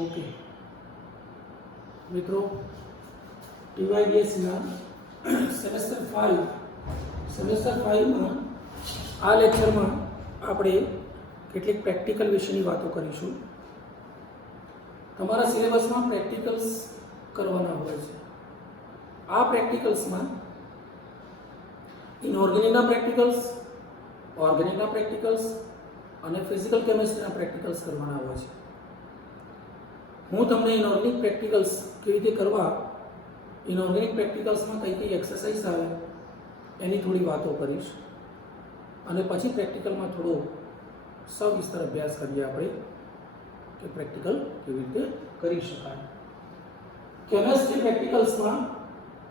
Okay મિત્રો, ટીવાયડીએસના semester 5માં આ લેક્ચરમાં આપણે કેટલીક પ્રેક્ટિકલ વિશેની વાતો કરીશું. તમારા સિલેબસમાં પ્રેક્ટિકલ્સ કરવાના હોય છે. આ પ્રેક્ટિકલ્સમાં ઇનઓર્ગેનિકના પ્રેક્ટિકલ્સ, ઓર્ગેનિકના પ્રેક્ટિકલ્સ અને ફિઝિકલ કેમિસ્ટ્રીના પ્રેક્ટિકલ્સ કરવાના હોય છે. હું તમને ઇનઓર્ગેનિક પ્રેક્ટિકલ્સ કેવી રીતે કરવા, ઇનઓર્ગેનિક પ્રેક્ટિકલ્સમાં કઈ કઈ એક્સરસાઇઝ આવે એની થોડી વાતો કરીશ અને પછી પ્રેક્ટિકલમાં થોડો સવિસ્તર અભ્યાસ કરીએ આપણે કે પ્રેક્ટિકલ કેવી રીતે કરી શકાય. કેમેસ્ટ્રી પ્રેક્ટિકલ્સમાં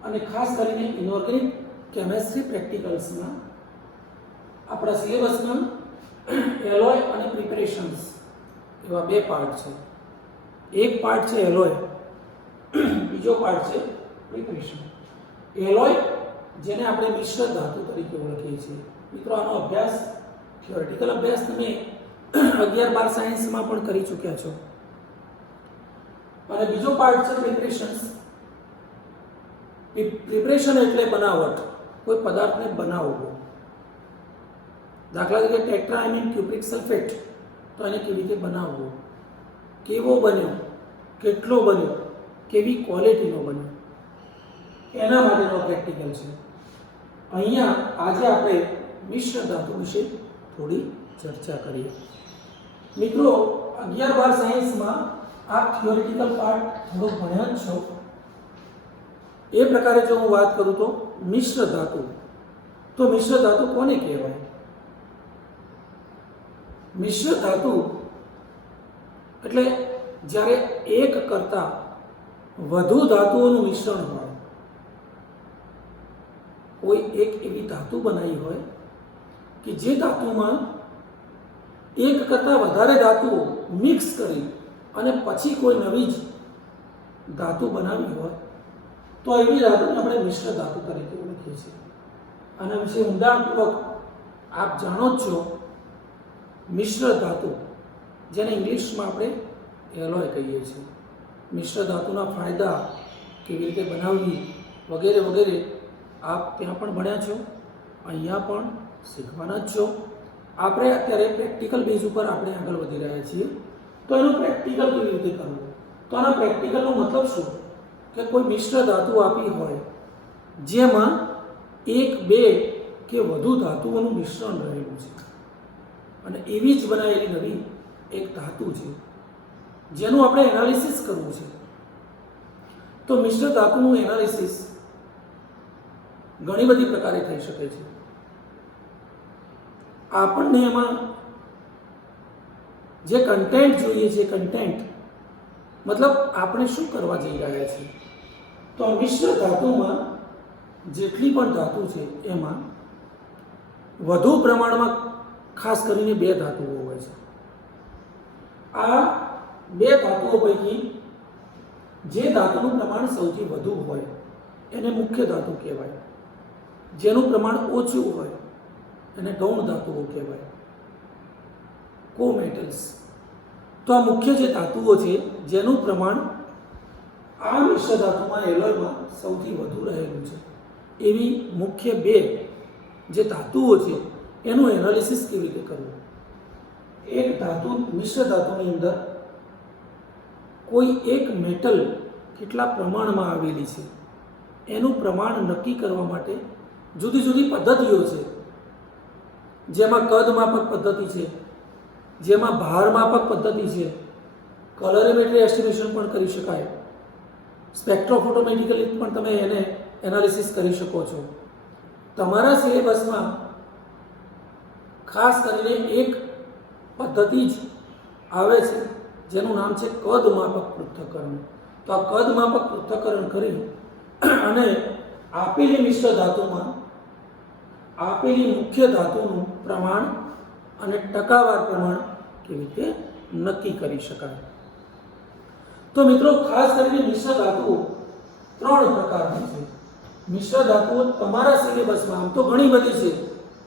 અને ખાસ કરીને ઇનઓર્ગેનિક કેમેસ્ટ્રી પ્રેક્ટિકલ્સમાં આપણા સિલેબસમાં એલોય અને પ્રિપેરેશન્સ એવા બે પાર્ટ છે. એક પાર્ટ છે એલોય, બીજો પાર્ટ છે પ્રિપેરેશન. એલોય જેને આપણે મિશ્ર ધાતુ તરીકે ઓળખીએ છીએ. મિત્રો, આનો અભ્યાસ થિયોરેટિકલ અભ્યાસ તમે 11-12 સાયન્સમાં પણ કરી ચૂક્યા છો. અને બીજો પાર્ટ છે પ્રિપેરેશન્સ. પ્રિપેરેશન એટલે બનાવટ, કોઈ પદાર્થને બનાવવો. દાખલા તરીકે ટેટ્રાએમિન ક્યુપ્રિક સલ્ફેટ, તો એને કેવી રીતે બનાવવો, કેવો બન્યો, કેટલો બન્યો, કેવી ક્વોલિટીનો બન્યો, એના માટેનો પ્રેક્ટિકલ છે. અહીંયા આજે આપણે મિશ્ર ધાતુ વિશે થોડી ચર્ચા કરીએ. મિત્રો, 11-12 સાયન્સમાં આપ થિયોરિટિકલ પાર્ટ થોડો ભણ્યા જ છો. એ પ્રકારે જો હું વાત કરું તો મિશ્ર ધાતુ, તો મિશ્ર ધાતુ કોને કહેવાય? મિશ્ર ધાતુ એટલે જ્યારે એક કરતાં વધુ ધાતુઓનું મિશ્રણ હોય. કોઈ એક એવી ધાતુ બનાવી હોય કે જે ધાતુમાં એક કરતાં વધારે ધાતુઓ મિક્સ કરી અને પછી કોઈ નવી જ ધાતુ બનાવી હોય, તો એવી ધાતુને આપણે મિશ્ર ધાતુ તરીકે ઓળખીએ છીએ. આના વિશે ઊંડાણપૂર્વક આપ જાણો જ છો. મિશ્ર ધાતુ, જેને ઇંગ્લિશમાં આપણે એલોય કહીએ છીએ. મિશ્ર ધાતુના ફાયદા, કેવી રીતે બનાવવી વગેરે વગેરે આપ ત્યાં પણ ભણ્યા છો, અહીંયા પણ શીખવાના જ છો. આપણે અત્યારે પ્રેક્ટિકલ બેઝ ઉપર આપણે આગળ વધી રહ્યા છીએ. તો એનું પ્રેક્ટિકલ કેવી રીતે કરવું? તો આના પ્રેક્ટિકલનો મતલબ શું કે કોઈ મિશ્ર ધાતુ આપી હોય જેમાં 1, 2 કે વધુ ધાતુઓનું મિશ્રણ રહેલું છે અને એવી જ બનાવેલી નવી એક ધાતુ છે જેનું આપણે એનાલિસિસ કરવું છે. તો મિશ્ર ધાતુનું એનાલિસિસ ઘણી બધી પ્રકારે થઈ શકે છે. આપણને એમાં જે કન્ટેન્ટ જોઈએ છે, કન્ટેન્ટ મતલબ આપણે શું કરવા જઈ રહ્યા છીએ. તો આ મિશ્ર ધાતુમાં જેટલી પણ ધાતુ છે એમાં વધુ પ્રમાણમાં ખાસ કરીને 2 ધાતુઓ હોય છે. આ 2 ધાતુઓ પૈકી જે ધાતુનું પ્રમાણ સૌથી વધુ હોય એને મુખ્ય ધાતુ કહેવાય. જેનું પ્રમાણ ઓછું હોય એને ગૌણ ધાતુઓ કહેવાય, કોમેટલ્સ. તો આ મુખ્ય જે ધાતુઓ છે જેનું પ્રમાણ આ મિશ્ર ધાતુમાં એલોયમાં સૌથી વધુ રહેલું છે, એવી મુખ્ય 2 જે ધાતુઓ છે એનું એનાલિસિસ કેવી રીતે કરવું. એક ધાતુ, મિશ્ર ધાતુની અંદર કોઈ એક મેટલ કેટલા પ્રમાણમાં આવેલી છે એનું પ્રમાણ નક્કી કરવા માટે જુદી જુદી પદ્ધતિઓ છે. જેમાં કદ માપક પદ્ધતિ છે, જેમાં ભાર માપક પદ્ધતિ છે, કલરીમેટ્રી એસ્ટિમેશન પણ કરી શકાય, સ્પેક્ટ્રોફોટોમેટ્રિકલી પણ તમે એને એનાલિસિસ કરી શકો છો. તમારા સિલેબસમાં ખાસ કરીને એક પદ્ધતિ જ આવે છે જેનું નામ છે કદ માપક પૃથ્થકરણ. તો આ કદ માપક પૃથ્થકરણ કરી અને આપેલી મિશ્ર ધાતુમાં આપેલી મુખ્ય ધાતુનું પ્રમાણ અને ટકાવાર પ્રમાણ કેવી રીતે નક્કી કરી શકાય. તો મિત્રો, ખાસ કરીને મિશ્ર ધાતુઓ 3 પ્રકારની છે. મિશ્ર ધાતુઓ તમારા સિલેબસમાં આમ તો ઘણી બધી છે,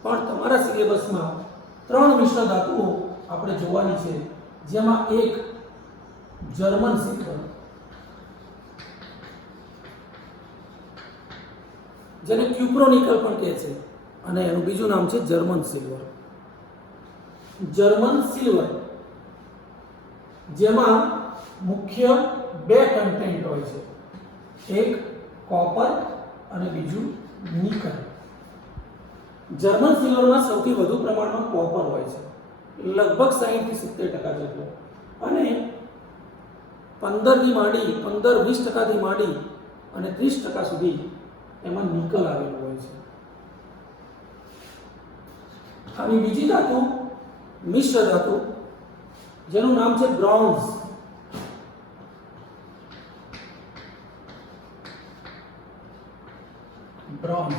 પણ તમારા સિલેબસમાં 3 મિશ્ર ધાતુઓ આપણે જોવાની છે, જેમાં એક જર્મન સિલ્વર, જેને ક્યુપ્રોનિકલ પણ કહે છે, અને એનું બીજું નામ છે જર્મન સિલ્વર. જર્મન સિલ્વર જેમાં મુખ્ય બે કન્ટેન્ટ હોય છે, એક કોપર અને બીજું નિકલ. જર્મન સિલ્વરમાં સૌથી વધુ પ્રમાણમાં કોપર હોય છે, લગભગ 60 થી 70% જેટલો, અને 15-20% થી માંડી અને 30% સુધી એમાં નિકલ આવેલું હોય છે. આવી બીજી ધાતુ મિશ્ર ધાતુ જેનું નામ છે બ્રોન્ઝ. બ્રોન્ઝ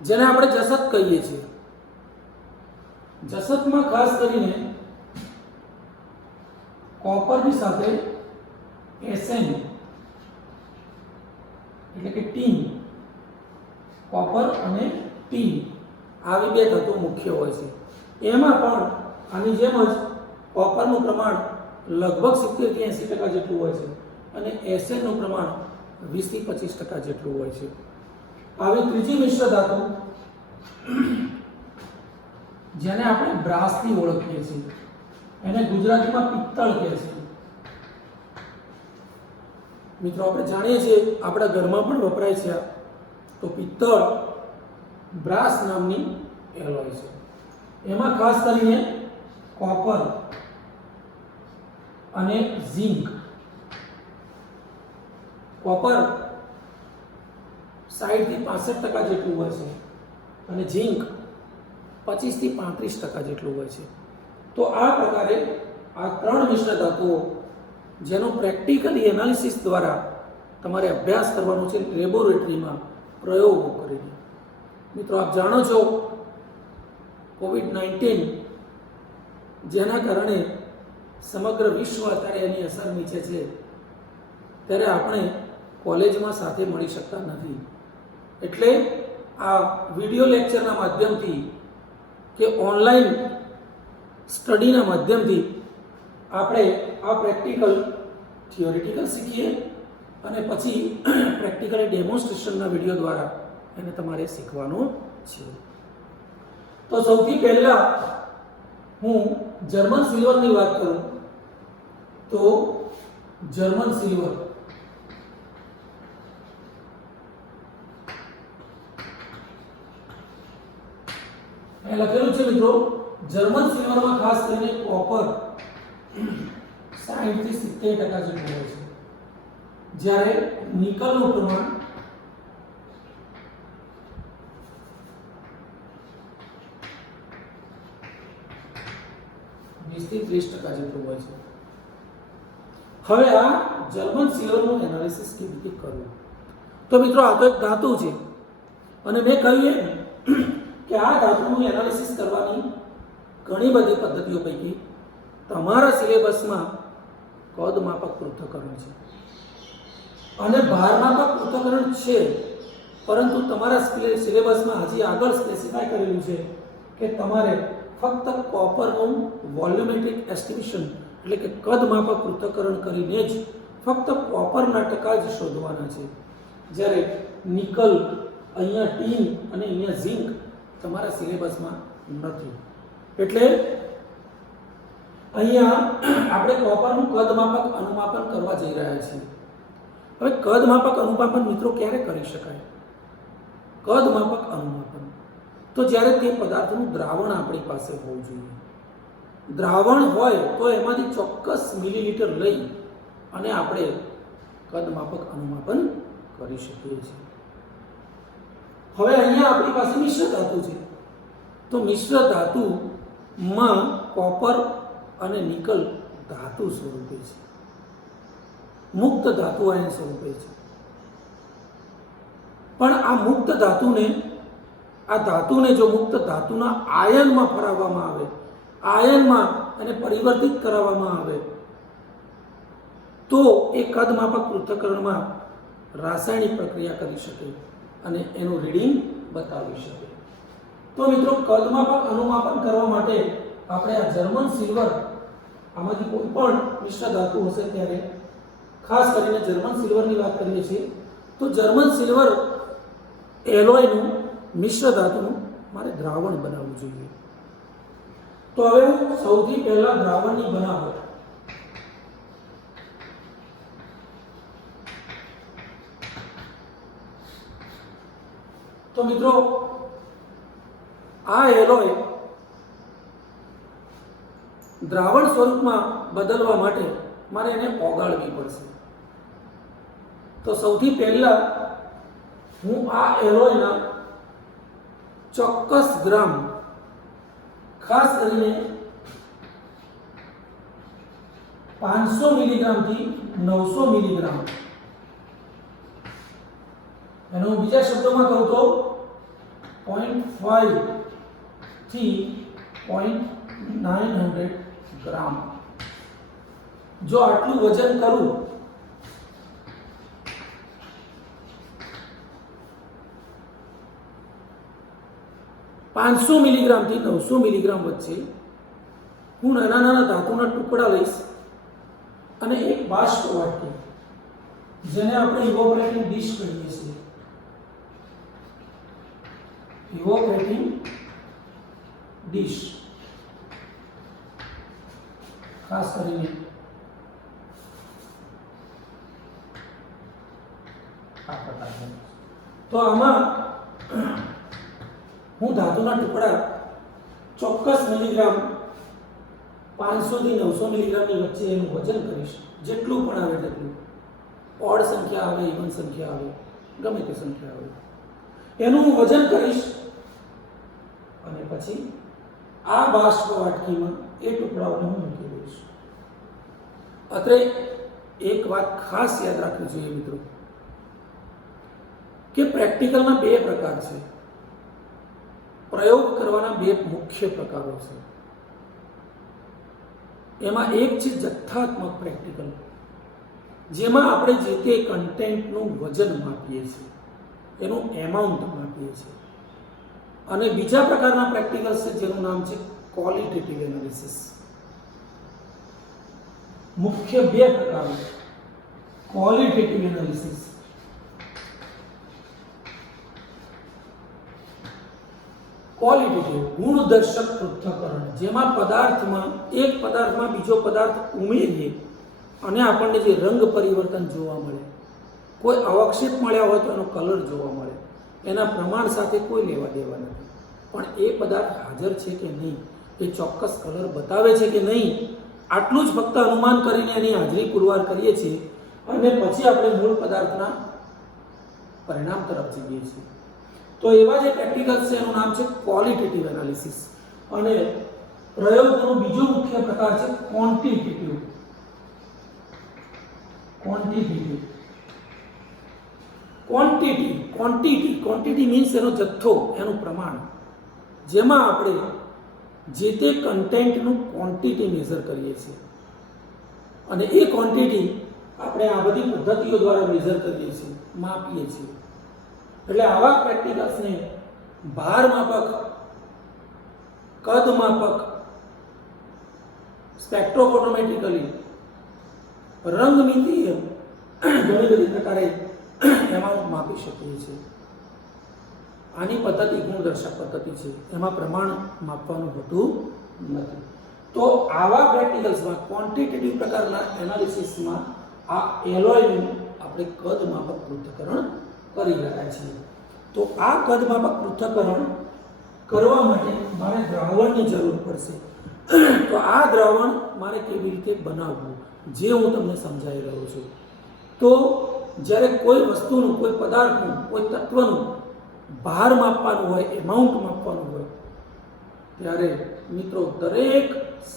જેને આપણે જસત કહીએ છીએ. જસતમાં ખાસ કરીને કોપરની સાથે Sn એટલે કે ટીન, કોપર અને ટીન આવી બે ધાતુઓ મુખ્ય હોય છે. એમાં પણ આની જેમ જ કોપરનું પ્રમાણ લગભગ 70 થી 80% જેટલું હોય છે અને Sn નું પ્રમાણ 20 થી 25% જેટલું હોય છે. આવી ત્રીજી મિશ્ર ધાતુ જેને આપણે બ્રાસથી ઓળખીએ છીએ, એને ગુજરાતીમાં પિત્તળ કહે છે. મિત્રો આપણે જાણીએ છીએ આપણા ઘરમાં પણ વપરાય છે. તો પિત્તળ બ્રાસ નામની એલોય છે. એમાં ખાસ કરીને કોપર અને ઝિંક. કોપર 60 થી 65% જેટલું હોય છે અને ઝિંક 25 થી 35% જેટલું હોય છે. તો આ પ્રકારે આ ત્રણ મિશ્ર ધાતુઓ જેનો પ્રેક્ટિકલી એનાલિસિસ દ્વારા તમારે અભ્યાસ કરવાનો છે લેબોરેટરીમાં પ્રયોગો કરીને. મિત્રો આપ જાણો છો COVID-19 જેના કારણે સમગ્ર વિશ્વ અત્યારે એની અસર નીચે છે, ત્યારે આપણે કોલેજમાં સાથે મળી શકતા નથી. એટલે આ વિડિયો લેક્ચરના માધ્યમથી કે ઓનલાઈન સ્ટડીના માધ્યમથી આપણે આ પ્રેક્ટિકલ થિયોરિટિકલ શીખીએ અને પછી પ્રેક્ટિકલ ડેમોન્સ્ટ્રેશનના વિડીયો દ્વારા એને તમારે શીખવાનું છે. તો સૌથી પહેલા હું જર્મન સિલ્વરની વાત કરું તો જર્મન સિલ્વર અહીં લખેલું છે મિત્રો, જર્મન સિલ્વરમાં ખાસ કરીને કોપર 60 થી 70% જેટલું હોય છે, જ્યારે નિકલનું પ્રમાણ 20 થી 30% જેટલું હોય છે. હવે આ જર્મન સિલ્વરનું એનાલિસિસ કેવી રીતે કરવું? તો મિત્રો આ તો એક ધાતુ છે અને મેં કહ્યું એમ કે આ ધાતુનું એનાલિસિસ કરવાની ઘણી બધી પદ્ધતિઓ પૈકી તમારા સિલેબસમાં કદ માપક પૃથ્થકરણ છે અને ભાર માપક પૃથ્થકરણ છે, પરંતુ તમારા સિલેબસમાં હજી આગળ સ્પેસિફાય કરેલું છે કે તમારે ફક્ત કોપરનું વોલ્યુમેટ્રિક એસ્ટિમેશન એટલે કે કદ માપક પૃથ્થકરણ કરીને જ ફક્ત કોપરના ટકા જ શોધવાના છે, જ્યારે નિકલ, અહીંયા ટીન અને અહીંયા ઝિંક તમારા સિલેબસમાં નથી. એટલે અહીંયા આપણે કોપરનું કદ માપક અનુમાપન કરવા જઈ રહ્યા છીએ. હવે કદ માપક અનુમાપન મિત્રો ક્યારે કરી શકાય? કદ માપક અનુમાપન તો જ્યારે તે પદાર્થનું દ્રાવણ આપણી પાસે હોવું જોઈએ. દ્રાવણ હોય તો એમાંથી ચોક્કસ મિલીલીટર લઈ અને આપણે કદ માપક અનુમાપન કરી શકીએ છીએ. હવે અહીંયા આપણી પાસે મિશ્ર ધાતુ છે, તો મિશ્ર ધાતુમાં કોપર અને નિકલ ધાતુ સ્વરૂપે છે, મુક્ત ધાતુ આયન સ્વરૂપે છે. પણ આ મુક્ત ધાતુને જો મુક્ત ધાતુના આયનમાં ફેરવવામાં આવે, આયનમાં એને પરિવર્તિત કરવામાં આવે તો એ કદ માપક પૃથ્થકરણમાં રાસાયણિક પ્રક્રિયા કરી શકે અને એનું રીડિંગ બતાવી શકે. તો મિત્રો કદ માપક અનુમાપન કરવા માટે આપણે આ જર્મન સિલ્વર આમાંથી કોઈ પણ મિશ્ર ધાતુ હશે ત્યારે ખાસ કરીને જર્મન સિલ્વરની વાત કરીએ છીએ તો જર્મન સિલ્વર એલોયનું મિશ્ર ધાતુનું મારે દ્રાવણ બનાવવું જોઈએ. તો હવે હું સૌથી પહેલા દ્રાવણની બનાવટ તો મિત્રો આ એલોય દ્રાવણ સ્વરૂપમાં બદલવા માટે મારે એને ઓગાળવી પડશે. તો સૌથી પહેલા હું આ એલોયના ચોક્કસ ગ્રામ ખાસ કરીને 500 મિલીગ્રામથી 900 મિલીગ્રામ એનો બીજા શબ્દોમાં કહું તો 0.5 થી 0.900 ગ્રામ જો આટલું વજન કરું $500 મિલીગ્રામથી 900 મિલીગ્રામ વચ્ચે હું નાના નાના ધાતુના ટુકડા લઈશ અને એક બાષ્પ વાટકી જેને આપણે ઇવોપરેટિંગ ડીશ કહીએ છીએ ઇવોપરેટિંગ ડીશ ખાસ કરીને આ પ્રકારનું. તો આમાં હું ધાતુના ટુકડા ચોક્કસ મિલીગ્રામ 500 થી 900 મિલીગ્રામની વચ્ચે એનું વજન કરીશ. જેટલું પણ આવે તેટલું, ઓડ સંખ્યા આવે, ઇવન સંખ્યા આવે, ગમે તે સંખ્યા આવે, એનું હું વજન કરીશ અને પછી આ બાષ્પ વાટકીમાં એ ટુકડાઓને હું મૂકી દઈશ. અત્રે એક વાત ખાસ યાદ રાખવી જોઈએ મિત્રો કે પ્રેક્ટિકલના બે પ્રકાર છે. પ્રયોગ કરવાના બે મુખ્ય પ્રકારો છે. એમાં એક છે જથ્થાત્મક પ્રેક્ટિકલ, જેમાં આપણે જે તે કન્ટેન્ટનું વજન માપીએ છીએ, એનું એમાઉન્ટ માપીએ છીએ. અને બીજા પ્રકારના પ્રેક્ટિકલ્સ છે જેનું નામ છે ક્વોલિટેટિવ એનાલિસિસ. મુખ્ય બે પ્રકારો ક્વોલિટેટિવ એનાલિસિસ ક્વોલિટેટિવ ગુણદર્શક પૃથ્થકરણ, જેમાં એક પદાર્થમાં બીજો પદાર્થ ઉમેરીએ અને આપણને જે રંગ પરિવર્તન જોવા મળે, કોઈ અવક્ષેપ મળ્યા હોય તો એનો કલર જોવા મળે, એના પ્રમાણ સાથે કોઈ લેવા દેવા નથી, પણ એ પદાર્થ હાજર છે કે નહીં, એ ચોક્કસ કલર બતાવે છે કે નહીં, આટલું જ ફક્ત અનુમાન કરીને એની હાજરી પુરવાર કરીએ છીએ અને પછી આપણે મૂળ પદાર્થના પરિણામ તરફ જઈએ છીએ. તો એવા જે પ્રેક્ટિકલ્સ છે એનું નામ છે ક્વોલિટેટિવ એનાલિસિસ. અને પ્રયોગનો બીજો મુખ્ય પ્રકાર છે ક્વોન્ટિટેટિવ. ક્વોન્ટિટી મીન્સ એનો જથ્થો, એનું પ્રમાણ, જેમાં આપણે જે તે કન્ટેન્ટનું ક્વોન્ટિટી મેઝર કરીએ છીએ અને એ ક્વોન્ટિટી આપણે આ બધી પદ્ધતિઓ દ્વારા મેઝર કરીએ છીએ, માપીએ છીએ. એટલે આવા પ્રેક્ટિકલ્સને ભાર માપક, કદ માપક, સ્પેક્ટ્રોફોટોમેટ્રિકલી, રંગમિતીય ઘણી બધી પ્રકારે એમાં માપી શકીએ છીએ. આની પદ્ધતિ ગુણદર્શક પદ્ધતિ છે, એમાં પ્રમાણ માપવાનું હોતું નથી. તો આવા પ્રેક્ટિકલ્સમાં ક્વોન્ટિટેટિવ પ્રકારના એનાલિસિસમાં આ એલોયનું આપણે કદ માપક પૃથ્થકરણ કરી રહ્યા છીએ. તો આ કદ માપક પૃથ્થકરણ કરવા માટે મારે દ્રાવણની જરૂર પડશે. તો આ દ્રાવણ મારે કેવી રીતે બનાવવું, જે હું તમને સમજાવી રહ્યો છું. તો જ્યારે કોઈ વસ્તુનું, કોઈ પદાર્થનું, કોઈ તત્વનું ભાર માપવાનું હોય, એમાઉન્ટ માપવાનું હોય, ત્યારે મિત્રો દરેક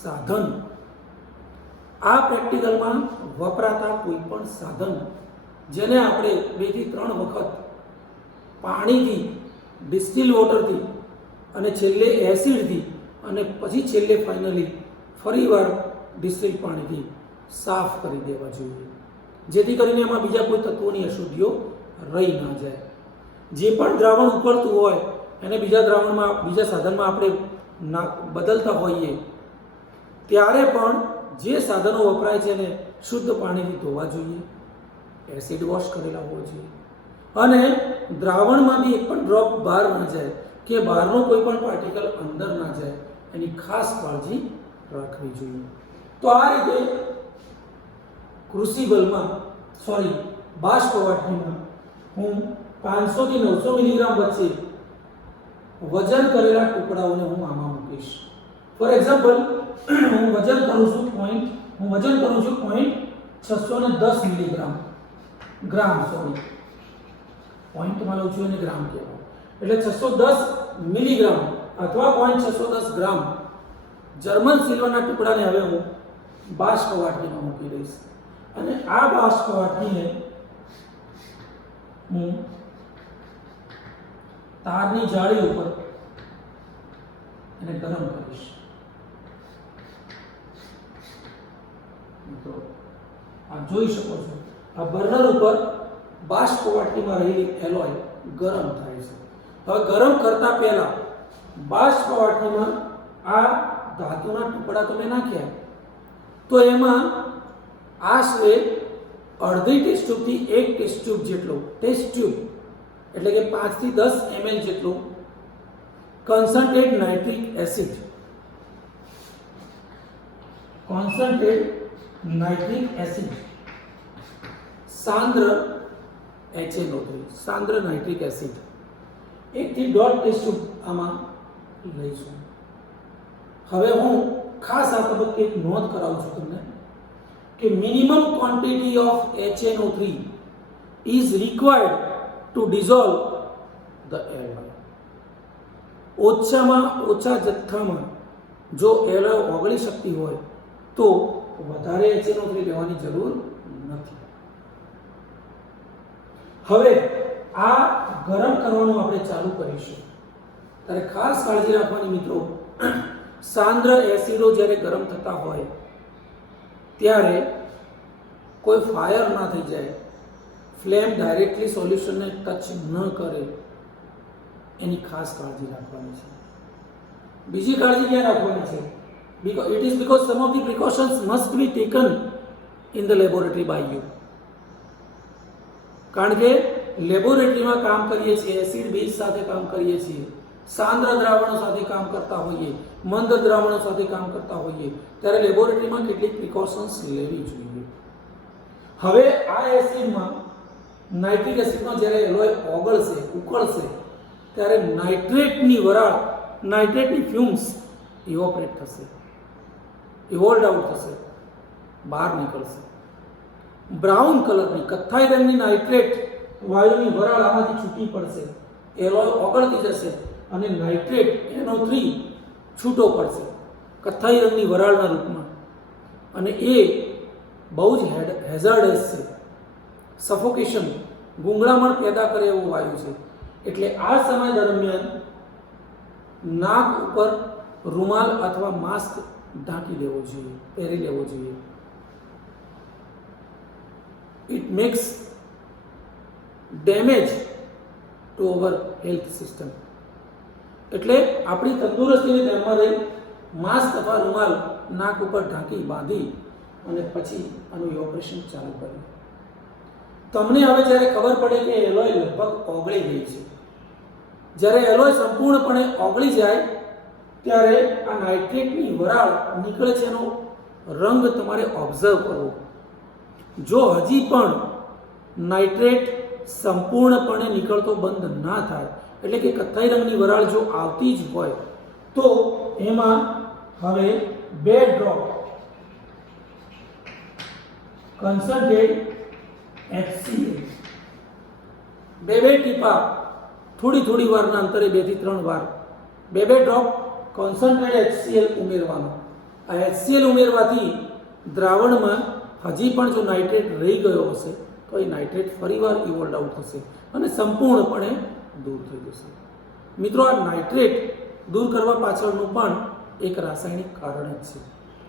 સાધન, આ પ્રેક્ટિકલમાં વપરાતા કોઈ પણ સાધન, જેને આપણે 2 થી 3 વખત પાણીથી, ડિસ્ટિલ વોટરથી અને છેલ્લે એસિડથી અને પછી છેલ્લે ફાઇનલી ફરીવાર ડિસ્ટિલ પાણીથી સાફ કરી દેવા જોઈએ, જેથી કરીને એમાં બીજા કોઈ તત્વોની અશુદ્ધિઓ રહી ના જાય. જે પણ દ્રાવણ ઉકળતું હોય એને બીજા દ્રાવણમાં, બીજા સાધનમાં આપણે બદલતા હોઈએ ત્યારે પણ જે સાધનો વપરાય છે એને શુદ્ધ પાણીથી ધોવા જોઈએ, એસિડ વોશ કરેલા હોવા જોઈએ, અને દ્રાવણમાંથી એક પણ ડ્રોપ બહાર ન જાય કે બહારનો કોઈ પણ પાર્ટિકલ અંદર ના જાય, એની ખાસ કાળજી રાખવી જોઈએ. તો આ રીતે ક્રુસિબલમાં બાષ્પવાટકીમાં હું 500 થી 900 મિલીગ્રામ વચ્ચે વજન કરેલા ટુકડાઓને હું આમાં મૂકીશ. ફોર એક્ઝામ્પલ હું વજન કરું છું 610 મિલીગ્રામ પોઈન્ટમાં લઉં છું અને ગ્રામ કહેવાય, એટલે 610 મિલીગ્રામ અથવા 610 ગ્રામ જર્મન સિલ્વરના ટુકડાને હવે હું બાષ્પવાટકીમાં મૂકી દઈશ, અને આ બાષ્પવાટકીને હું તારની જાળી ઉપર એને ગરમ કરીશ. તો આપ જોઈ શકો છો આ બર્નર ઉપર બાષ્પવાટકીમાં રહેલી એલોય ગરમ થાય છે. હવે ગરમ કરતા પહેલા બાષ્પવાટકીમાં આ ધાતુના ટુકડા તમે નાખ્યા તો એમાં આશરે અડધી ટેસ્ટ ટ્યુબથી 1 ટેસ્ટ ટ્યુબ જેટલો એટલે કે 5 થી 10 ml જેટલો કોન્સન્ટ્રેટ નાઇટ્રિક એસિડ સાંદ્ર નાઇટ્રિક એસિડ 1 થી 1.5 ટેસ્ટ ટ્યુબ આમાં લઈશું. હવે હું ખાસ આ તબક્કે એક નોંધ કરાવું છું તમને કે minimum quantity of HNO3 is required to dissolve the alloy. ઓછામાં ઓછા જથ્થામાં જો એલોય ઓગળી શકતી હોય તો વધારે HNO3 લેવાની જરૂર નથી. હવે આ ગરમ કરવાનું આપણે ચાલુ કરીશું ત્યારે ખાસ કાળજી રાખવાની મિત્રો, સાંદ્ર એસિડો જ્યારે ગરમ થતા હોય ત્યારે કોઈ ફાયર ના થઈ જાય, ફ્લેમ ડાયરેક્ટલી સોલ્યુશનને ટચ ન કરે, એની ખાસ કાળજી રાખવાની છે. બીજી કાળજી ક્યાં રાખવાની છે? because some of the precautions must be taken in the laboratory by you. કારણ કે લેબોરેટરીમાં કામ કરીએ છીએ, એસિડ બેઝ સાથે કામ કરીએ છીએ, સાંદ્ર દ્રાવણો સાથે કામ કરતા હોઈએ, મંદ દ્રાવણો સાથે કામ કરતા હોઈએ, ત્યારે લેબોરેટરીમાં કેટલીક પ્રિકોશન્સ લેવી જોઈએ. હવે આ એસિડમાં નાઇટ્રિક એસિડમાં જ્યારે એલોય ઉકળશે ત્યારે નાઇટ્રેટની ફ્યુમ્સ ઇવોપરેટ થશે, ઇવોલ્ડ આઉટ થશે, બહાર નીકળશે. બ્રાઉન કલરની કથ્થાઈ રંગની નાઇટ્રેટ વાયુની વરાળ આમાંથી છૂટી પડશે, એલોય ઓગળતી જશે અને નાઇટ્રેટ NO3 છૂટો પડશે કથ્થાઈ રંગની વરાળના રૂપમાં, અને એ બહુ જ હેઝાર્ડસ છે, સફોકેશન ગૂંગળામણ પેદા કરે એવું વાયુ છે. એટલે આ સમય દરમિયાન નાક ઉપર રૂમાલ અથવા માસ્ક ઢાંકી લેવો જોઈએ, પહેરી લેવો જોઈએ. It max damage to our health system. એટલે આપણી તંદુરસ્તીને ધ્યાનમાં રહી માસ્ક અથવા રૂમાલ નાક ઉપર ઢાંકી બાંધી અને પછી આનું ઓપરેશન ચાલુ કર્યું. તમને હવે જ્યારે ખબર પડે કે એલોય લગભગ ઓગળી ગઈ છે, જ્યારે એલોય સંપૂર્ણપણે ઓગળી જાય ત્યારે આ નાઇટ્રેટની વરાળ નીકળે છે, એનો રંગ તમારે ઓબ્ઝર્વ કરવો. જો હજી પણ નાઇટ્રેટ સંપૂર્ણપણે નીકળતો બંધ ના થાય, એટલે કે કથ્થાઈ રંગની વરાળ જો આવતી જ હોય તો એમાં હવે 2 ડ્રોપ કન્સન્ટ્રેટ HCl, 2 ટીપા થોડી વારના અંતરે 2 થી 3 વાર 2 ડ્રોપ કોન્સન્ટ્રેટ HCl ઉમેરવાનો. આ HCl ઉમેરવાથી દ્રાવણમાં હજી પણ જો નાઇટ્રેટ રહી ગયો હશે તો એ નાઇટ્રેટ ફરીવાર ઇવોલ્ડ આઉટ થશે અને સંપૂર્ણપણે દૂર થઈ જશે. મિત્રો, આ નાઇટ્રેટ દૂર કરવા પાછળનું પણ એક રાસાયણિક કારણ જ છે,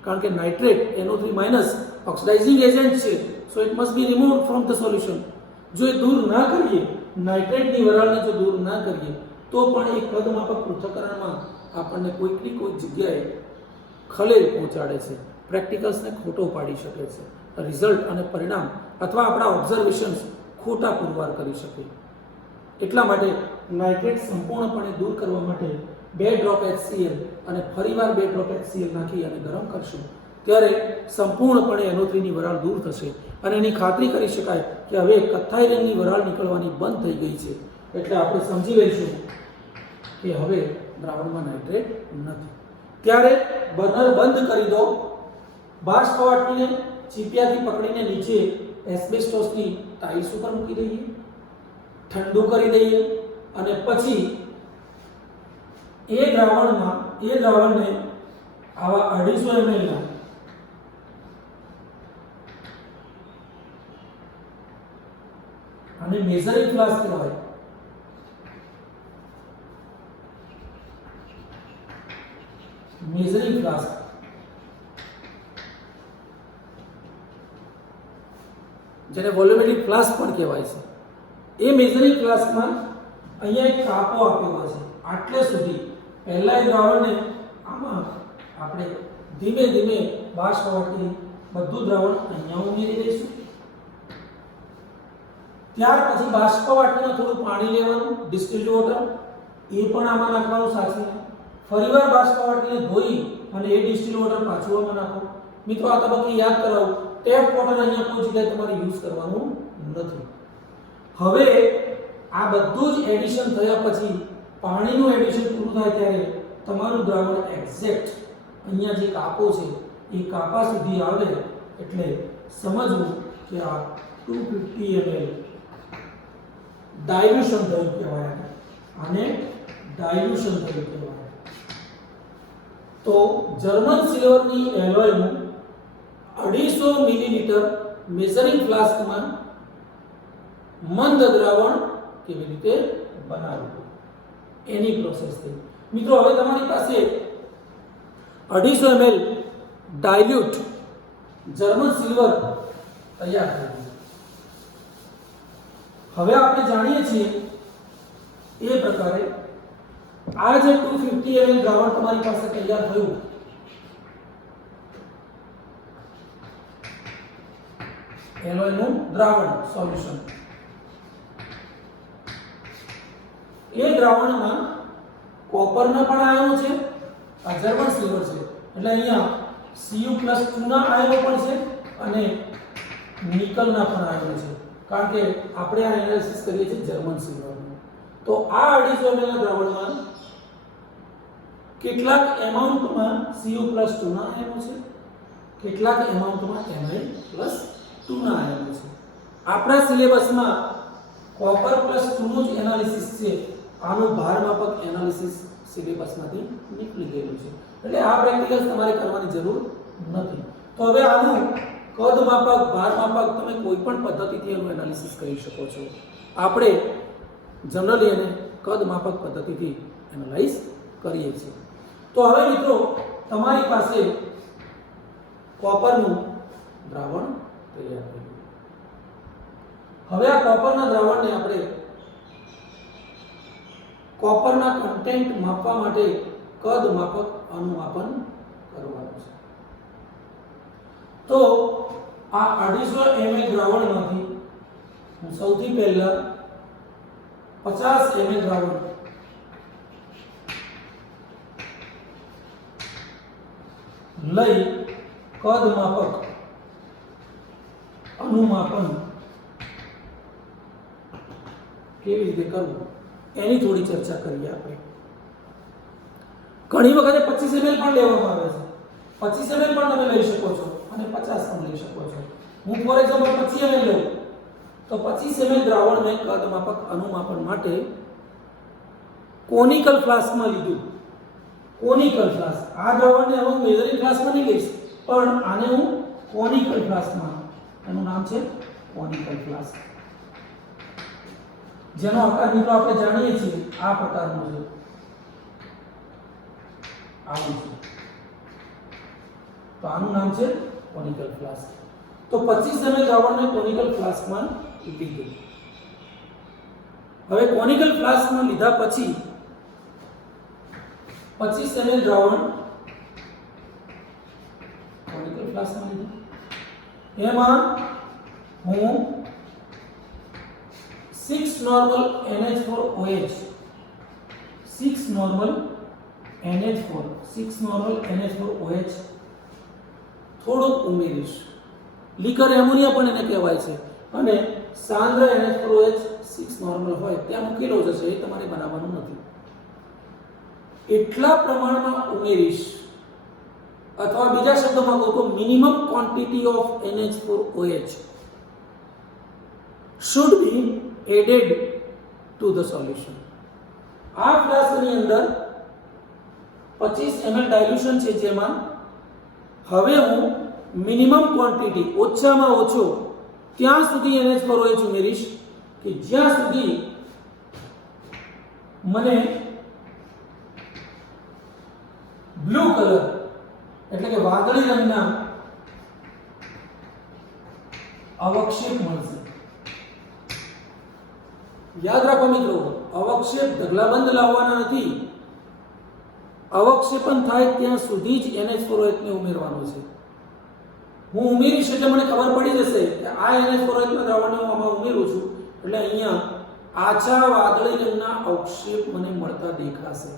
કારણ કે nitrate NO3 minus oxidising agent છે, so it must be removed from the solution. જો એ દૂર ના કરીએ, નાઇટ્રેટની વરાળને જો દૂર ના કરીએ તો પણ એ કદમાપક પૃથ્થકરણમાં આપણને કોઈકની કોઈ જગ્યાએ ખલેલ પહોંચાડે છે, પ્રેક્ટિકલ્સને ખોટો પાડી શકે છે, રિઝલ્ટ અને પરિણામ અથવા આપણા ઓબ્ઝર્વેશન્સ ખોટા પુરવાર કરી શકે. એટલા માટે નાઇટ્રેટ સંપૂર્ણપણે દૂર કરવા માટે 2 ડ્રોપ HCl અને ફરીવાર 2 ડ્રોપ HCl નાખી અને ગરમ કરશું ત્યારે સંપૂર્ણપણે NO3 ની વરાળ દૂર થશે અને એની ખાતરી કરી શકાય કે હવે કથ્થાઈ રંગની વરાળ નીકળવાની બંધ થઈ ગઈ છે. એટલે આપણે સમજી લઈશું કે હવે દ્રાવણમાં નાઇટ્રેટ નથી. ત્યારે બર્નર બંધ કરી દો, બાષ્પ વાટકીને ચીપિયાથી પકડીને નીચે એસ્બેસ્ટોસની ટાઇલ્સ ઉપર મૂકી દઈએ, ઠંડુ કરી દઈએ અને પછી એ દ્રાવણને આવા 250 ml ના અને મેઝરિંગ ફ્લાસ્ક કહેવાય, મેઝરિંગ ફ્લાસ્ક જેને વોલ્યુમેટ્રિક ફ્લાસ્ક પણ કહેવાય છે, એ મેઝરિંગ ફ્લાસ્કમાં અહીંયા એક કાપો આપેલો છે. આટલે સુધી પહેલા એ દ્રાવણને આમાં આપણે ધીમે ધીમે બાષ્પ વાટકી બધું દ્રાવણ અહીંયા ઉમેરી દઈશું. ત્યાર પછી બાષ્પ વાટકીમાં થોડું પાણી લેવાનું, ડિસ્ટિલ્ડ વોટર, એ પણ આમાં નાખવાનું સાચવીને. ફરીવાર બાષ્પ વાટકીને ધોઈ અને એ ડિસ્ટિલ્ડ વોટર પાછું આમાં નાખો. મિત્રો આ તબક્કે યાદ કરાવું, ટેપ વોટર અહીંયા કોઈ જગ્યાએ તમારે યુઝ કરવાનું નથી. હવે આ બધું જ એડિશન થયા પછી પાણીનું એડિશન પૂરું થાય ત્યારે તમારું દ્રાવણ એક્ઝેક્ટ અહીંયા જે કાપો છે એ કાપા સુધી આવે એટલે સમજવું કે આ 250 ml ડાયલ્યુશન થયું કહેવાય, આને ડાયલ્યુશન થયું કહેવાય. તો જર્મન સિલ્વરની એલોયનું 250 મિલીલીટર મેઝરિંગ ફ્લાસ્કમાં મંદ દ્રાવણ કેવી રીતે બનાવવું એની પ્રોસેસ થઈ. મિત્રો હવે તમારી પાસે 250 ml ડાયલ્યુટ જર્મન સિલ્વર તૈયાર થઈ ગયું. હવે આપણે જાણીએ છીએ એ પ્રકારે આ જે 250 ml દ્રાવણ તમારી પાસે તૈયાર થયું, એલોયનું દ્રાવણ સોલ્યુશન, એ દ્રાવણમાં કોપરના પણ આયનો છે, આ જર્મન સિલ્વર છે એટલે અહીંયા Cu+2 ના આયનો પણ છે અને નિકલના પણ આયનો છે, કારણ કે આપણે આ એનાલિસિસ કરીએ છીએ જર્મન સિલ્વરનું. તો આ 250 ml ના દ્રાવણમાં કેટલાક એમાઉન્ટમાં Cu+2 ના આયનો છે, કેટલાક એમાઉન્ટમાં Ni+2 ના આયનો છે. આપણા સિલેબસમાં કોપર+2 નું જ એનાલિસિસ છે, આનું ભારમાપક એનાલિસિસ સિલેબસમાંથી નીકળી ગયેલું છે એટલે આ પ્રેક્ટિકલ્સ તમારે કરવાની જરૂર નથી. તો હવે આનું કદ માપક, ભાર માપક તમે કોઈ પણ પદ્ધતિથી એનું એનાલિસિસ કરી શકો છો. આપણે જનરલી એને કદ માપક પદ્ધતિથી એનાલાઇઝ કરીએ છીએ. તો હવે મિત્રો તમારી પાસે કોપરનું દ્રાવણ તૈયાર થયું. હવે આ કોપરના દ્રાવણને આપણે કોપરના કન્ટેન્ટ માપવા માટે કદ માપક અનુમાપન કરવાનું છે. તો આ 250 ml દ્રાવણમાંથી હું સૌથી પહેલા 50 ml દ્રાવણ લઈ કદ માપક અનુમાપન કેવી રીતે કરવું એની થોડી ચર્ચા કરીએ આપણે. ઘણી વખતે 25 ml પણ લેવામાં આવે છે, 25 ml પણ તમે લઈ શકો છો અને 50 પણ લઈ શકો છો. હું ફોર એક્ઝામ્પલ 25 ml લઉં તો 25 ml દ્રાવણને કદ માપક અનુમાપન માટે કોનિકલ ફ્લાસ્કમાં લીધું. કોનિકલ ફ્લાસ્ક, આ દ્રાવણને હું મેઝરિંગ ફ્લાસ્કમાં નહીં લઈશ પણ આને હું કોનિકલ ફ્લાસ્કમાં, એનું નામ છે કોનિકલ ફ્લાસ્ક, જેનો આકાર મિત્રો આપણે જાણીએ છીએ આ પ્રકારનો છે, આવું છે. તો આનું નામ છે કોનિકલ ફ્લાસ્ક. તો 25 ml દ્રાવણને કોનિકલ ફ્લાસ્કમાં લીધું. હવે કોનિકલ ફ્લાસ્કમાં લીધા પછી 25 ml દ્રાવણ ક્લાસમાં લીધું, એમાં હું 6 નોર્મલ NH4OH 6 નોર્મલ NH4OH થોડુંક ઉમેરીશ. લીકર એમોનિયા પણ એને કહેવાય છે, અને સાંદ્ર NH4OH 6 નોર્મલ હોય ત્યાં મૂકેલો જ હશે, એ તમારે બનાવવાનું નથી. એટલા પ્રમાણમાં ઉમેરીશ, અથવા બીજા શબ્દોમાં કહું તો minimum quantity of NH4OH should be added to the solution. આ ફ્લાસ્કની અંદર 25 ml ડાયલ્યુશન છે, જેમાં હવે હું મિનિમમ ક્વોન્ટિટી ઓછામાં ઓછો ત્યાં સુધી NH4OH ઉમેરીશ કે જ્યાં સુધી મને બ્લુ કલર એટલે કે વાદળી રંગના અવક્ષેપ મળશે. યાદ રાખો મિત્રો, અવક્ષેપ ઢગલાબંધ લાવવાના નથી. અવક્ષેપન થાય ત્યાં સુધી જ NH4OH ને ઉમેરવાનું છે. હું ઉમેરીશ એટલે મને ખબર પડી જશે કે આ NH4OH ના દ્રાવણને હું આમાં ઉમેરું છું, એટલે અહીંયા આછા વાદળી રંગના અવક્ષેપ મને મળતા દેખાશે.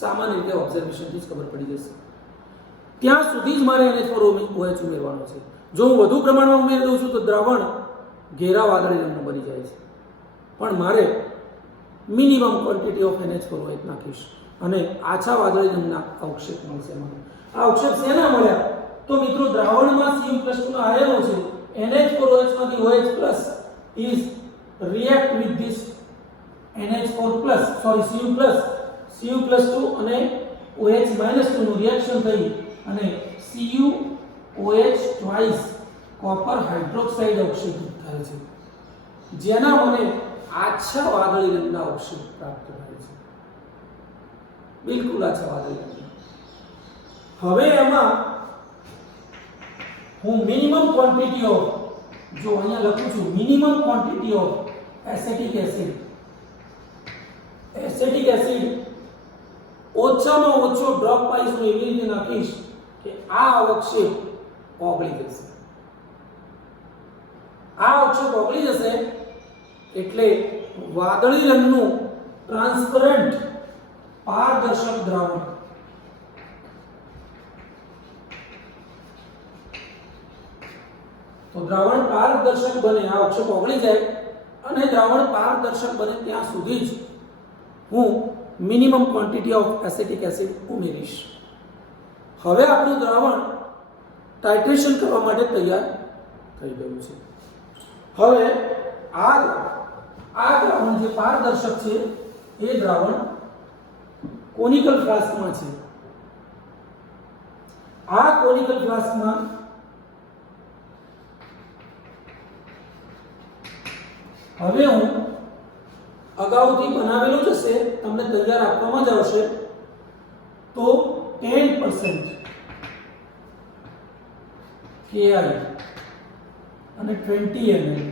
સામાન્ય રીતે ઓબ્ઝર્વેશનથી જ ખબર પડી જશે. ત્યાં સુધી જ મારે NH4OH ઉમેરવાનો છે. જો હું વધુ પ્રમાણમાં ઉમેરી દઉં છું તો દ્રાવણ ઘેરા વાદળી રંગનું બની જાય છે. પણ મારે મિનિમમ ક્વોન્ટિટી ઓફ NH4OH નાખીશ અને આછા વાદળી રંગના અવક્ષેપ મળશે. મને આ અવક્ષેપ શેના મળ્યા? તો મિત્રો, દ્રાવણમાં Cu+2 ના આયનો છે, NH4OH માંથી OH+ is react with this NH4+, sorry Cu+2 અને OH-2 નું રિએક્શન થઈ અને CuOH twice કોપર હાઇડ્રોક્સાઇડ અવક્ષેપ થાય છે, જેના મને આછા વાદળી રંગના અવક્ષેપ પ્રાપ્ત થાય છે. બિલકુલ આછા વાદળી રંગના. હવે એમાં હું મિનિમમ ક્વોન્ટિટી ઓફ, જો અહીંયા લખું છું minimum quantity of acetic acid ઓછામાં ઓછો ડ્રોપ વાઇઝ હું એવી રીતે નાખીશ કે આ અવક્ષેપ ઓગળી જશે. આ અવક્ષેપ ઓગળી જશે એટલે વાદળી રંગનું ટ્રાન્સપરન્ટ પારદર્શક દ્રાવણ, તો દ્રાવણ પારદર્શક બને, આ અવક્ષેપ ઓગળી જાય અને દ્રાવણ પારદર્શક બને ત્યાં સુધી જ હું minimum quantity of acetic acid ઉમેરીશ. હવે આપણું દ્રાવણ ટાઇટ્રેશન કરવા માટે તૈયાર થઈ ગયું છે. હવે આ દ્રાવણ જે પારદર્શક છે એ દ્રાવણ કોનિકલ ફ્લાસ્કમાં છે. આ કોનિકલ ફ્લાસ્કમાં હવે હું અગાઉથી બનાવેલું જ હશે, તમને તૈયાર આપવામાં જ આવશે, તો 10% KI અને 20 ml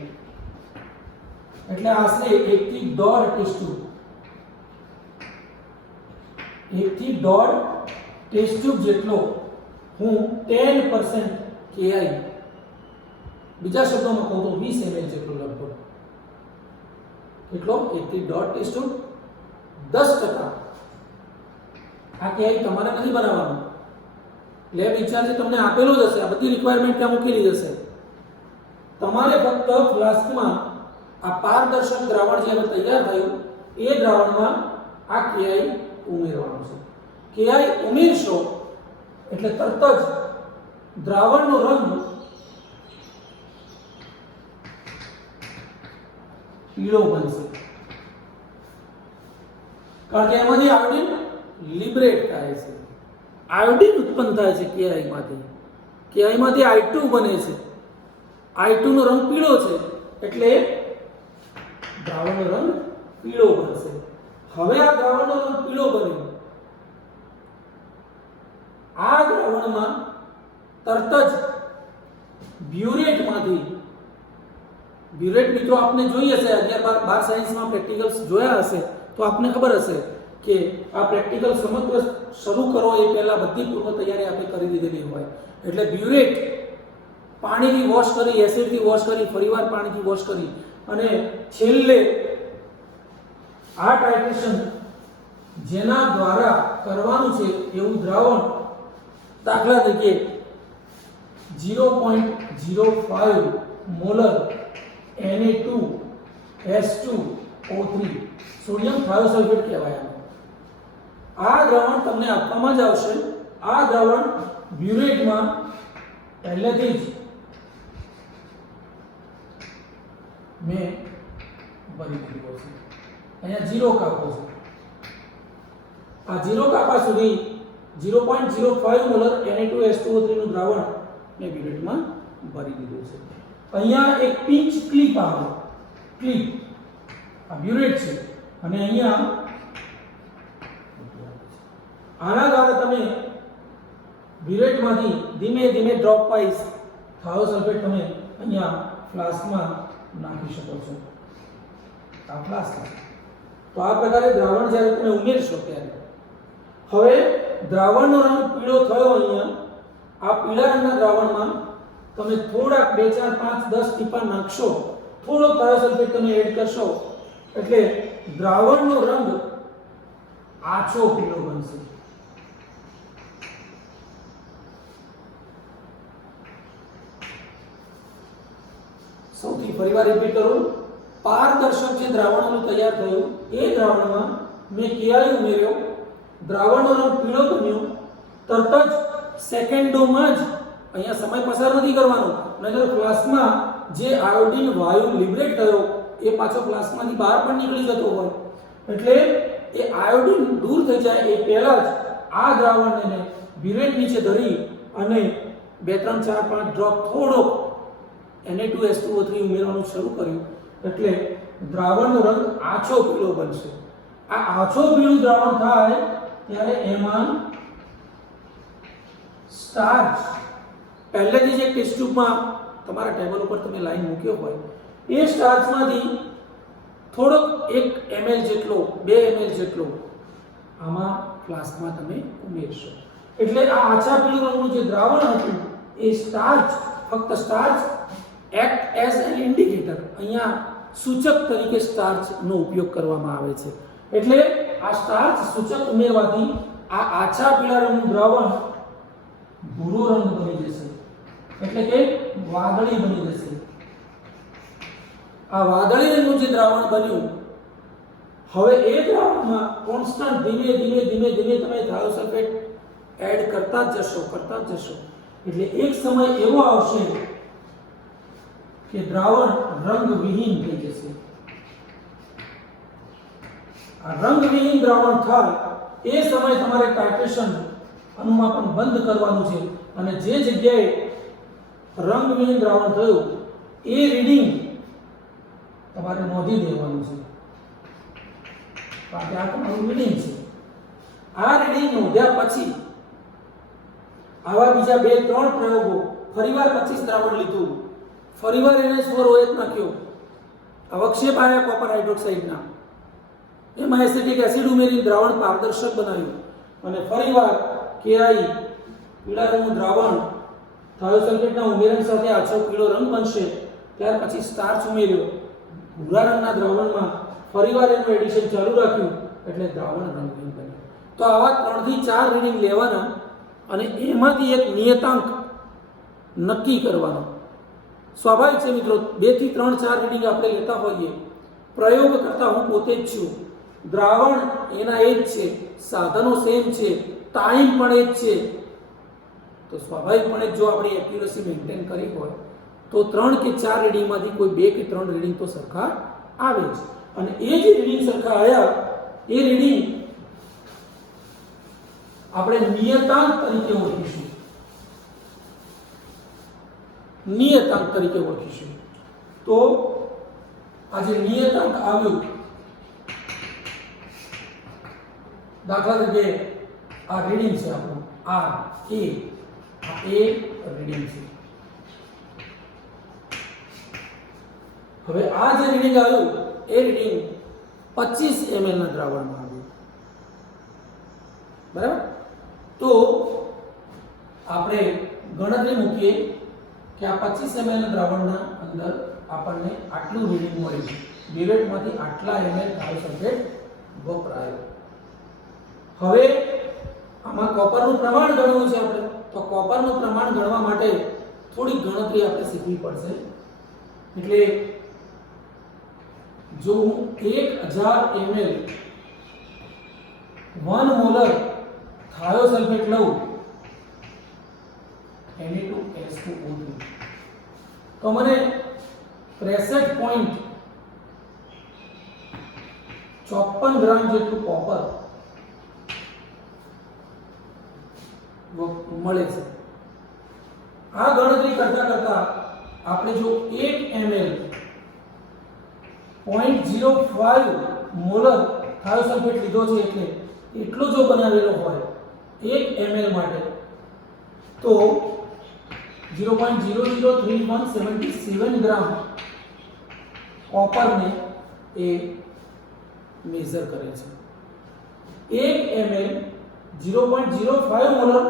એટલે આશરે 1 થી 1.5 ટેસ્ટ ટ્યુબ, 1 થી 1.5 ટેસ્ટ ટ્યુબ જેટલો હું 10% KI, બીજા શબ્દોમાં કહું તો 20 ml જેટલો લગભગ, એટલો 1 થી 1.5 ટેસ્ટ ટ્યુબ 10%. આ KI તમારે નથી બનાવવાનું, લેબ ઇન્ચાર્જ તમને આપેલું જ હશે, આ બધી રિક્વાયરમેન્ટ ત્યાં મૂકેલી જશે. તમારે ફક્ત ફ્લાસ્કમાં આ પારદર્શક દ્રાવણ જે તૈયાર થયું એ દ્રાવણમાં આ KI ઉમેરવાનું છે. KI ઉમેરશો એટલે તરત જ દ્રાવણનો રંગ પીળો બનશે, કારણ કે એમાંથી આયોડિન લિબરેટ થાય છે, આયોડિન ઉત્પન્ન થાય છે KI માંથી. KI માંથી I2 બને છે, I2 નો રંગ પીળો છે એટલે દ્રાવણનો રંગ પીળો બનશે. હવે આ દ્રાવણનો રંગ પીળો બન્યો, આ દ્રાવણમાં તરત જ બ્યુરેટમાંથી, બ્યુરેટ મિત્રો આપને જોઈ હશે, 11-12 સાયન્સમાં પ્રેક્ટિકલ્સ જોયા હશે તો આપને ખબર હશે કે આ પ્રેક્ટિકલ સમગ્ર શરૂ કરો એ પહેલાં બધી પૂર્વ તૈયારી આપણે કરી દીધેલી હોય. એટલે બ્યુરેટ પાણીથી વોશ કરી, એસિડથી વોશ કરી, ફરીવાર પાણીથી વોશ કરી અને છેલ્લે આ ટાઇટ્રેશન જેના દ્વારા કરવાનું છે એવું દ્રાવણ, દાખલા તરીકે 0.05 મોલર Na2S2O3 સોડિયમ થાયોસલ્ફેટ કહેવાય. આ દ્રાવણ તમને આપવામાં જ આવશે. આ દ્રાવણ બ્યુરેટમાં પહેલેથી જ મેં ભરી દીધો છે. અહીંયા 0 કાપો છે. આ 0 કાપા સુધી 0.05 મોલર Na2S2O3 નું દ્રાવણ મેં બ્યુરેટમાં ભરી દીધું છે. અહીંયા એક પિંચ ક્લિપ આવે, ક્લિપ આ બ્યુરેટ છે અને અહીંયા આના દ્વારા તમે બ્યુરેટમાંથી ધીમે ધીમે ડ્રોપ વાઇઝ થાયોસલ્ફેટ તમે અહીંયા ફ્લાસ્કમાં નાખી શકો છો. આ ફ્લાસ્ક. તો આ પ્રકારે દ્રાવણ જ્યારે તમે ઉમેરશો ત્યારે હવે દ્રાવણનો રંગ પીળો થયો. અહીંયા આ પીળા રંગના દ્રાવણમાં તમે થોડાક 2 4 5 10 ટીપા નાખશો, થોડો થાયોસલ્ફેટ તમે એડ કરશો એટલે દ્રાવણનો રંગ આછો પીળો બનશે. સૌથી ફરીવાર રિપીટ કરું, પારદર્શક જે દ્રાવણનું તૈયાર થયું એ દ્રાવણમાં મેં કેઆઈ ઉમેર્યો, દ્રાવણનો રંગ પીળો બન્યો. તરત જ સેકન્ડોમાં જ, અહીંયા સમય પસાર નથી કરવાનો, નહીતર ફ્લાસ્કમાં જે આયોડિન વાયુ લિબરેટ થયો એ પાછો ફ્લાસ્કમાંથી બહાર પણ નીકળી જતો હોય. એટલે એ આયોડિન દૂર થઈ જાય એ પહેલા જ આ દ્રાવણને બ્યુરેટ નીચે ધરી અને 2 3 4 5 ડ્રોપ થોડો Na2S2O3 ઉમેરવાનું શરૂ કર્યું એટલે દ્રાવણનો રંગ આછો પીળો બનશે. આ આછો પીળું દ્રાવણ થાય ત્યારે એમાં સ્ટાર્ચ પહેલેથી જ એક ટેસ્ટ ટ્યુબમાં તમારા ટેબલ ઉપર તમે લાઈન મૂક્યો હોય એ સ્ટાર્ચમાંથી થોડોક 1 ml જેટલો 2 ml જેટલો આમાં ફ્લાસ્કમાં તમે ઉમેરશો. એટલે આ આછા પીળું રંગનું જે દ્રાવણ હતું એ સ્ટાર્ચ, ફક્ત starch act as an indicator, અહીંયા સૂચક તરીકે સ્ટાર્ચનો ઉપયોગ કરવામાં આવે છે. એટલે આ સ્ટાર્ચ સૂચક ઉમેરવાથી આ આછા પીળા રંગનું દ્રાવણ ભૂરો રંગ બની જશે, એટલે કે વાદળી બની જશે. આ વાદળી રંગનું જે દ્રાવણ બન્યું, હવે એ દ્રાવણમાં કોન્સ્ટન્ટ ધીમે ધીમે ધીમે ધીમે તમે થાયોસલ્ફેટ એડ કરતા જ જશો એટલે એક સમય એવો આવશે કે દ્રાવણ રંગવિહીન થઈ જશે. આ રંગવિહીન દ્રાવણ થાય એ સમયે તમારે ટાઇટ્રેશન અનુમાપન બંધ કરવાનું છે અને જે જગ્યાએ રંગવિહીન દ્રાવણ થયું એ રીડિંગ તમારે નોંધી દેવાનું છે. કારણ કે આ તમારું રીડિંગ છે. આ રીડિંગ નોંધ્યા પછી આવા બીજા 2 3 પ્રયોગો, ફરીવાર 25 દ્રાવણ લીધું, ફરીવાર NH4OH નાખ્યો, અવક્ષેપ આવ્યા કોપર હાઇડ્રોક્સાઇડના, એમાં એસિટિક એસિડ ઉમેરી દ્રાવણ પારદર્શક બનાવ્યું અને ફરીવાર કેઆઈ પીળા રંગનું દ્રાવણ થાયોસલ્ફેટના ઉમેરણ સાથે આછો પીળો રંગ બનશે. ત્યાર પછી સ્ટાર્ચ ઉમેર્યો, ભૂરા રંગના દ્રાવણમાં ફરીવાર એનું એડિશન ચાલુ રાખ્યું એટલે દ્રાવણ રંગહીન બન્યું. તો આવા 3 થી 4 રીડિંગ લેવાના અને એમાંથી એક નિયતાંક નક્કી કરવાનો. સ્વાભાવિક છે મિત્રો, 2 થી 3 4 રીડિંગ આપણે લેતા હોઈએ, પ્રયોગ કરતા હું પોતે જ છું, દ્રાવણ એના એ જ છે, સાધનો સેમ છે, ટાઈમ પણ એ જ છે, તો સ્વાભાવિકપણે જો આપણી એક્યુરસી મેન્ટેન કરી હોય તો 3 કે 4 રીડિંગમાંથી કોઈ 2 કે 3 રીડિંગ તો સરખા આવે જ. અને એ જે રીડિંગ સરખા આવ્યા એ રીડિંગ આપણે નિયતાંક તરીકે ઓળખીશું. તો આ જે નિયતાંક આવ્યું, દાખલા તરીકે આ રીડિંગ છે આપણું R A, આ A રીડિંગ છે. હવે આ જે રીડિંગ આવ્યું એ રીડિંગ 25 ml ના દ્રાવણમાં આવ્યું. બરાબર. તો આપણે ગણતરી મૂકીએ કે આ 25 ml દ્રાવણના અંદર આપણને આટલું રીડિંગ મળ્યું, બિવેટમાંથી આટલા ml થાયોસલ્ફેટ વપરાયો. હવે આમાં કોપરનું પ્રમાણ ગણવું છે આપણે, તો કોપરનું પ્રમાણ ગણવા માટે થોડી ગણતરી આપણે શીખવી પડશે. એટલે જો હું 1000 ml 1 મોલર થાયોસલ્ફેટ લઉં Na2SO3 તો મને 63.54 ગ્રામ જેટલું કોપર મળે છે. આ ગણતરી કરતા કરતા આપણે જો 1 ml 0.05 મોલર થાયોસલ્ફેટ લીધો છે, એટલે એટલો જો બનાવેલો હોય 1 ml માટે, તો 0.003177 ગ્રામ કોપરને એ મેઝર કરે છે. 1 ml 0.05 મોલર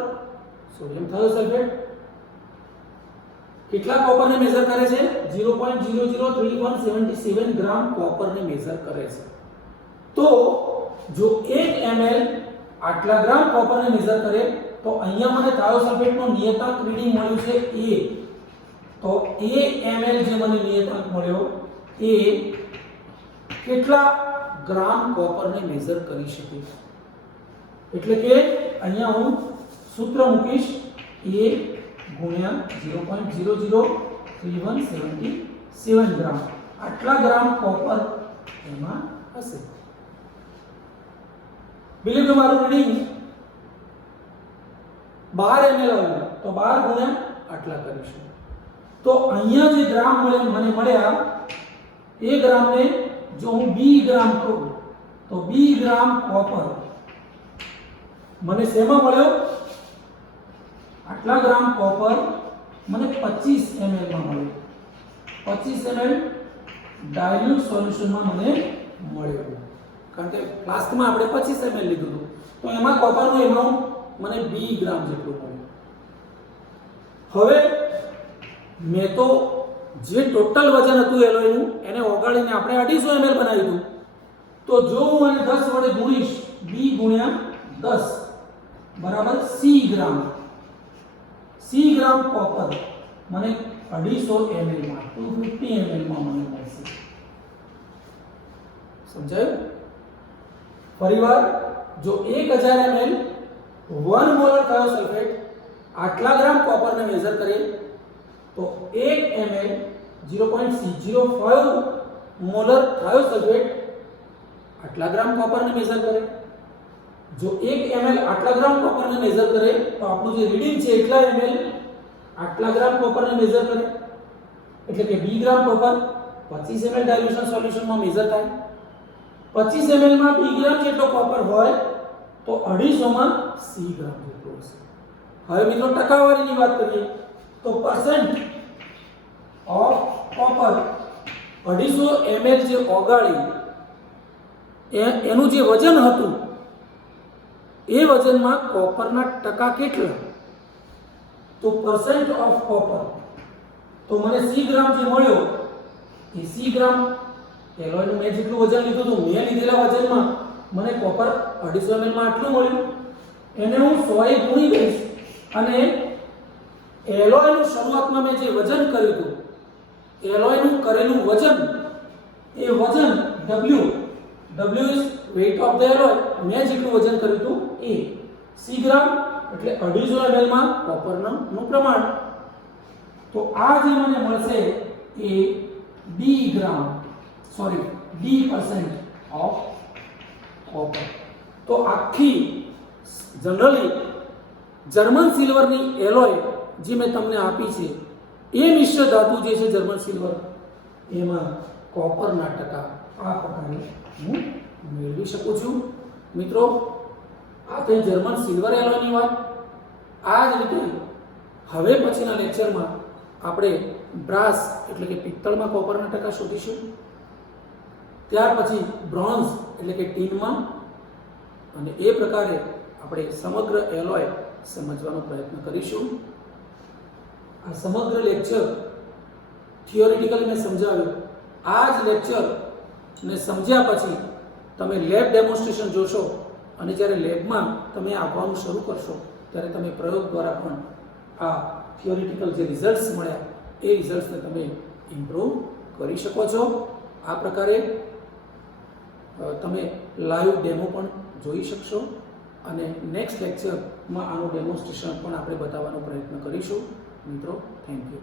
સોડિયમ થાયોસલ્ફેટ કેટલા કોપરને મેઝર કરે છે? 0.003177 ગ્રામ કોપરને મેઝર કરે છે. તો જો 1 ml આટલા ગ્રામ કોપરને મેઝર કરે તો અહીંયા મને થાયોસલ્ફેટનો નિયતાંક રીડિંગ મળ્યું છે A. તો A ml જે મને નિયતાંક મળ્યો એ કેટલા ગ્રામ કોપરને મેઝર કરી શકે? એટલે કે અહીંયા હું સૂત્ર મૂકીશ A ગુણ્યા 0.003177 ગ્રામ, આટલા ગ્રામ કોપર એમાં હશે. બિલીવ કે મારું રીડિંગ 12 ml આવ્યું, તો 12 ગુણ્યા આટલા કરીશું. તો અહીંયા જે ગ્રામ મને મળ્યા એ ગ્રામને જો હું B ગ્રામ કરું તો B ગ્રામ કોપર મને શેમાં મળ્યો? આટલા ગ્રામ કોપર મને 25 ml માં મળ્યું. 25 ml ડાયલ્યુટ સોલ્યુશનમાં મને મળ્યો, કારણ કે ફ્લાસ્કમાં આપણે 25 ml લીધું હતું, તો એમાં કોપરનું એમાઉન્ટ મને 2 ગ્રામ જેટલું મળ્યું. હવે મેં તો જે ટોટલ વજન હતું એલોયનું એને ઓગાળીને આપણે 250 ml બનાવી દીધું. તો જો હું આને 10 વડે ગુણીશ, B ગુણ્યા 10 બરાબર C ગ્રામ. C ગ્રામ કોપર મને 250 ml માં 250 ml માં મને મળશે. સમજાયું? ફરીવાર, જો 1000 ml 1 મોલર થાયોસલ્ફેટ આટલા ગ્રામ કોપરને મેઝર કરે તો 1 ml 0.05 મોલર થાયોસલ્ફેટ આટલા ગ્રામ કોપરને મેઝર કરે. જો 1 ml આટલા ગ્રામ કોપરને મેઝર કરે તો આપણું જે રીડિંગ છે એટલા ml આટલા ગ્રામ કોપરને મેઝર કરે, એટલે કે 2 ગ્રામ કોપર 25 ml ડાયલ્યુશન સોલ્યુશનમાં મેઝર થાય. 25 ml માં 2 ગ્રામ જેટલો કોપર હોય તો 250 માં C ગ્રામ જેટલો હશે. હવે મિત્રો ટકાવારીની વાત કરીએ તો પરસેન્ટ ઓફ કોપર 250 ml જે ઓગાળી એનું જે વજન હતું એ વજનમાં કોપરના ટકા કેટલા? તો પરસેન્ટ ઓફ કોપર, તો મને C ગ્રામ જે મળ્યો એ C ગ્રામ એલોયનું મેં જેટલું વજન લીધું હતું, મેં લીધેલા વજનમાં મને કોપર 250 ml માં આટલું મળ્યું. એને હું 100 એ ગુણી દઈશ અને એલોયનું શરૂઆતમાં મેં જે વજન કર્યું હતું, એલોયનું કરેલું વજન, એ વજન W is weight of the alloy, મેં જેટલું વજન કર્યું હતું એ C ગ્રામ એટલે 250 ml માં કોપરનું પ્રમાણ. તો આ જે મને મળશે એ D percent ઓફ કોપર. તો આખી જનરલી જર્મન સિલ્વરની એલોય જે મેં તમને આપી છે એ મિશ્ર ધાતુ જે છે જર્મન સિલ્વર, એમાં કોપરના ટકા આ પ્રકારે હું મેળવી શકું છું. મિત્રો, આ થઈ જર્મન સિલ્વર એલોયની વાત. આ જ રીતે હવે પછીના લેક્ચરમાં આપણે બ્રાસ એટલે કે પિત્તળમાં કોપરના ટકા શોધીશું. ત્યાર પછી બ્રોન્ઝ એટલે કે ટીનમાં, અને એ પ્રકારે આપણે સમગ્ર એલોય સમજવાનો પ્રયત્ન કરીશું. આ સમગ્ર લેક્ચર થિયોરિટિકલી મેં સમજાવ્યું. આ જ લેક્ચરને સમજ્યા પછી તમે લેબ ડેમોન્સ્ટ્રેશન જોશો અને જ્યારે લેબમાં તમે આવવાનું શરૂ કરશો ત્યારે તમે પ્રયોગ દ્વારા પણ આ થિયોરિટિકલ જે રિઝલ્ટ્સ મળ્યા એ રિઝલ્ટ્સને તમે ઇમ્પ્રૂવ કરી શકો છો. આ પ્રકારે તમે લાઈવ ડેમો પણ જોઈ શકશો અને નેક્સ્ટ લેક્ચરમાં આનું ડેમોન્સ્ટ્રેશન પણ આપણે બતાવવાનો પ્રયત્ન કરીશું. મિત્રો, થેન્ક યુ.